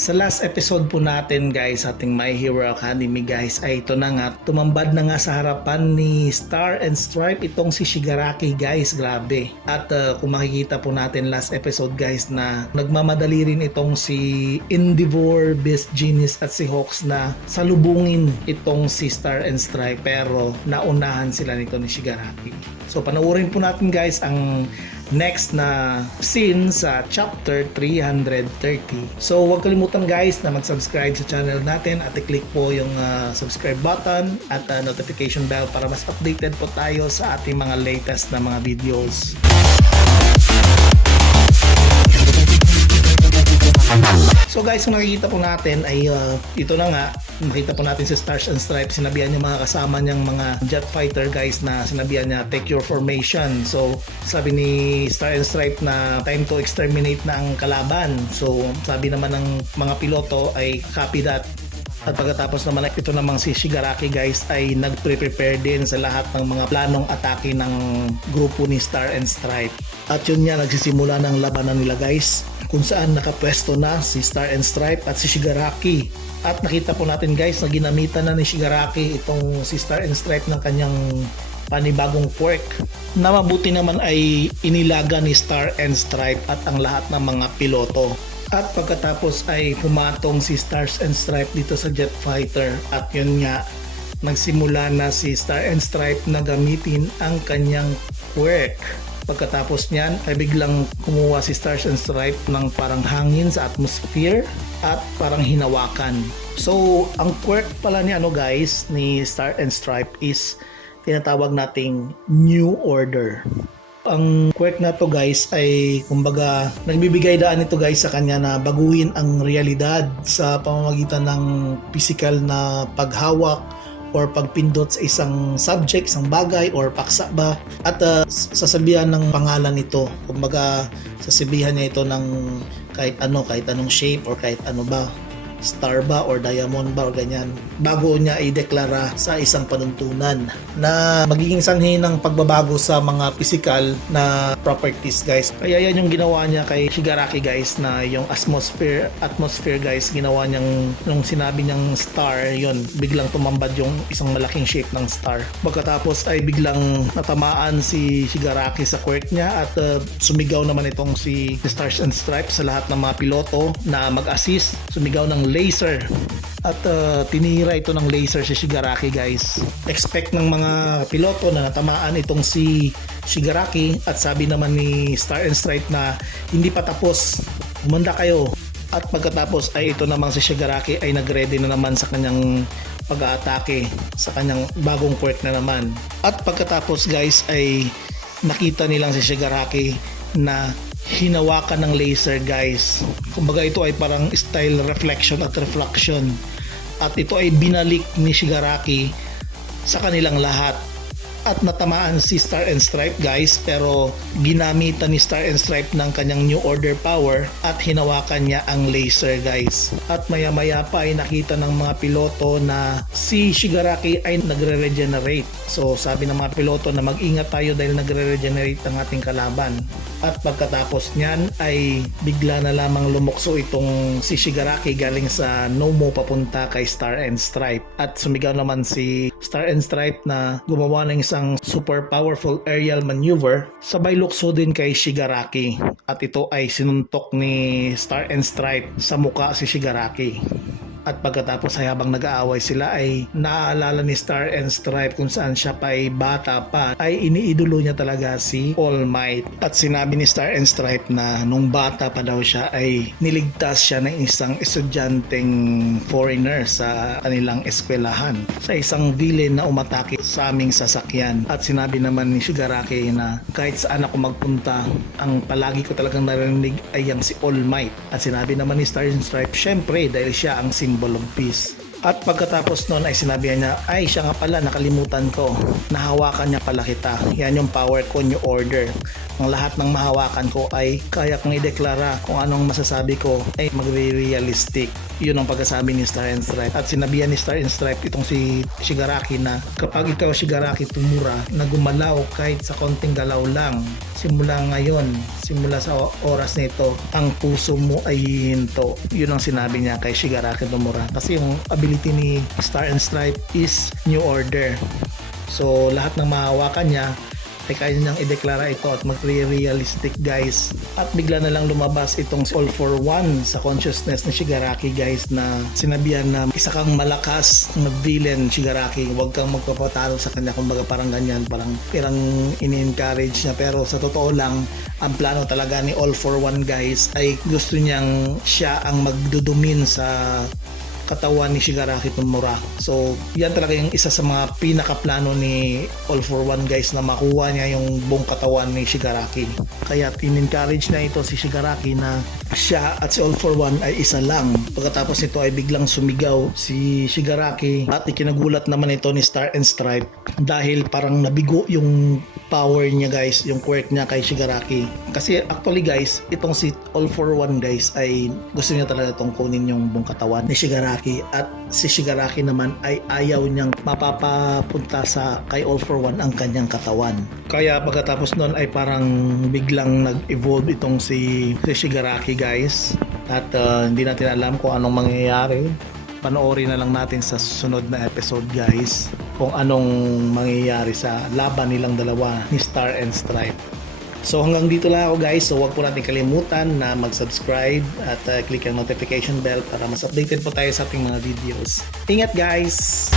Sa last episode po natin guys, ating My Hero Academy guys, ay ito na nga, tumambad na nga sa harapan ni Star and Stripe itong si Shigaraki guys, grabe. At kung makikita po natin last episode guys na nagmamadali rin itong si Endeavor, Beast Genius at si Hawks na salubungin itong si Star and Stripe, pero naunahan sila nito ni Shigaraki. So panoorin po natin guys ang next na scene sa chapter 330. So huwag kalimutan guys na mag-subscribe sa channel natin at i-click po yung subscribe button at notification bell para mas updated po tayo sa ating mga latest na mga videos. So guys, kung nakikita po natin ay ito na nga, makita po natin si Stars and Stripes, sinabihan niya mga kasama niyang mga jet fighter guys na sinabihan niya take your formation. So sabi ni Star and Stripe na time to exterminate na ang kalaban. So sabi naman ng mga piloto ay copy that. At pagkatapos naman ito namang si Shigaraki guys ay nag-prepare din sa lahat ng mga planong atake ng grupo ni Star and Stripe. At yun nga, nagsisimula ng labanan nila guys, kung saan nakapwesto na si Star and Stripe at si Shigaraki. At nakita po natin guys na ginamitan na ni Shigaraki itong si Star and Stripe ng kanyang panibagong quirk na mabuti naman ay inilaga ni Star and Stripe at ang lahat ng mga piloto. At pagkatapos ay pumatong si Stars and Stripe dito sa jet fighter at yun nga, nagsimula na si Star and Stripe na gamitin ang kanyang quirk. Pagkatapos niyan ay biglang kumuha si Stars and Stripe ng parang hangin sa atmosphere at parang hinawakan. So ang quirk pala ni guys ni Star and Stripe is tinatawag nating New Order. Ang quirk na to guys ay kumbaga nagbibigay daan ito guys sa kanya na baguhin ang realidad sa pamamagitan ng physical na paghawak or pagpindot sa isang subject, isang bagay or paksa ba, at sasabihan ng pangalan nito. Kumbaga sasabihan niya ito ng kahit anong shape or kahit ano ba, star ba or diamond ba or ganyan, bago niya i-deklara sa isang panuntunan na magiging sanhi ng pagbabago sa mga physical na properties guys. Kaya yan yung ginawa niya kay Shigaraki guys, na yung atmosphere guys, ginawa niyang nung sinabi niyang star, yon biglang tumambad yung isang malaking shape ng star. Pagkatapos ay biglang natamaan si Shigaraki sa quirk niya at sumigaw naman itong si Stars and Stripes sa lahat ng mga piloto na mag-assist, sumigaw ng laser at tinira ito ng laser si Shigaraki guys. Expect ng mga piloto na natamaan itong si Shigaraki at sabi naman ni Star and Stripe na hindi pa tapos, humanda kayo. At pagkatapos ay ito namang si Shigaraki ay nagready na naman sa kanyang pag-aatake sa kanyang bagong quirk na naman. At pagkatapos guys ay nakita nilang si Shigaraki na hinawakan ng laser guys. Kumbaga ito ay parang style reflection at reflection. At ito ay binalik ni Shigaraki sa kanilang lahat. At natamaan si Star and Stripe guys, pero ginamitan ni Star and Stripe ng kanyang New Order power at hinawakan niya ang laser guys. At maya maya pa ay nakita ng mga piloto na si Shigaraki ay nagre-regenerate. So sabi ng mga piloto na mag-ingat tayo dahil nagre-regenerate ang ating kalaban. At pagkatapos niyan ay bigla na lamang lumukso itong si Shigaraki galing sa Nomo papunta kay Star and Stripe. At sumigaw naman si Star and Stripe na gumawa ng isang super powerful aerial maneuver, sabay lukso din kay Shigaraki. At ito ay sinuntok ni Star and Stripe sa muka si Shigaraki. At pagkatapos ay habang nag-aaway sila ay naaalala ni Star and Stripe kung saan siya pa ay bata pa, ay iniidolo niya talaga si All Might. At sinabi ni Star and Stripe na nung bata pa daw siya ay niligtas siya ng isang estudyanteng foreigner sa kanilang eskwelahan, sa isang villain na umatake sa aming sasakyan. At sinabi naman ni Shigaraki na kahit saan ako magpunta, ang palagi ko talagang narinig ay yang si All Might. At sinabi naman ni Star and Stripe, syempre dahil siya ang symbol of peace. At pagkatapos nun ay sinabihan niya, ay siya nga pala, nakalimutan ko. Nahawakan niya pala kita. Yan yung power ko, new order. Ang lahat ng mahawakan ko ay kaya kong ideklara kung anong masasabi ko ay magre-realistic. Yun ang pagkasabi ni Star and Stripe. At sinabihan ni Star and Stripe itong si Shigaraki na kapag ikaw Shigaraki Tomura na gumalaw kahit sa konting galaw lang, simula ngayon, simula sa oras nito, ang puso mo ay hihinto. Yun ang sinabi niya kay Shigaraki Tomura. Kasi yung ability ni Star and Stripe is new order. So lahat ng mahawakan niya ay kaya niyang ideklara ito at magre-realistic guys. At bigla na lang lumabas itong All for One sa consciousness ni Shigaraki guys na sinabihan na isa kang malakas na villain Shigaraki, huwag kang magpapatalo sa kanya, kumbaga parang ganyan, parang ini-encourage niya. Pero sa totoo lang, ang plano talaga ni All for One guys ay gusto niyang siya ang magdudumin sa katawan ni Shigaraki Tomura. So, yan talaga yung isa sa mga pinakaplano ni All for One guys na makuha niya yung buong katawan ni Shigaraki. Kaya in-encourage na ito si Shigaraki na siya at si All for One ay isa lang. Pagkatapos nito ay biglang sumigaw si Shigaraki at ikinagulat naman ito ni Star and Stripe dahil parang nabigo yung power niya guys, yung quirk niya kay Shigaraki. Kasi actually guys, itong si All for One guys ay gusto niya talaga itong kunin yung buong katawan ni Shigaraki at si Shigaraki naman ay ayaw niyang mapapapunta sa kay All for One ang kanyang katawan. Kaya pagkatapos nun ay parang biglang nag-evolve itong si Shigaraki guys at hindi natin alam kung anong mangyayari. Panoorin na lang natin sa susunod na episode guys kung anong mangyayari sa laban nilang dalawa ni Star and Stripe. So hanggang dito lang ako guys. So huwag po natin kalimutan na mag-subscribe at click ang notification bell para mas updated po tayo sa ating mga videos. Ingat guys!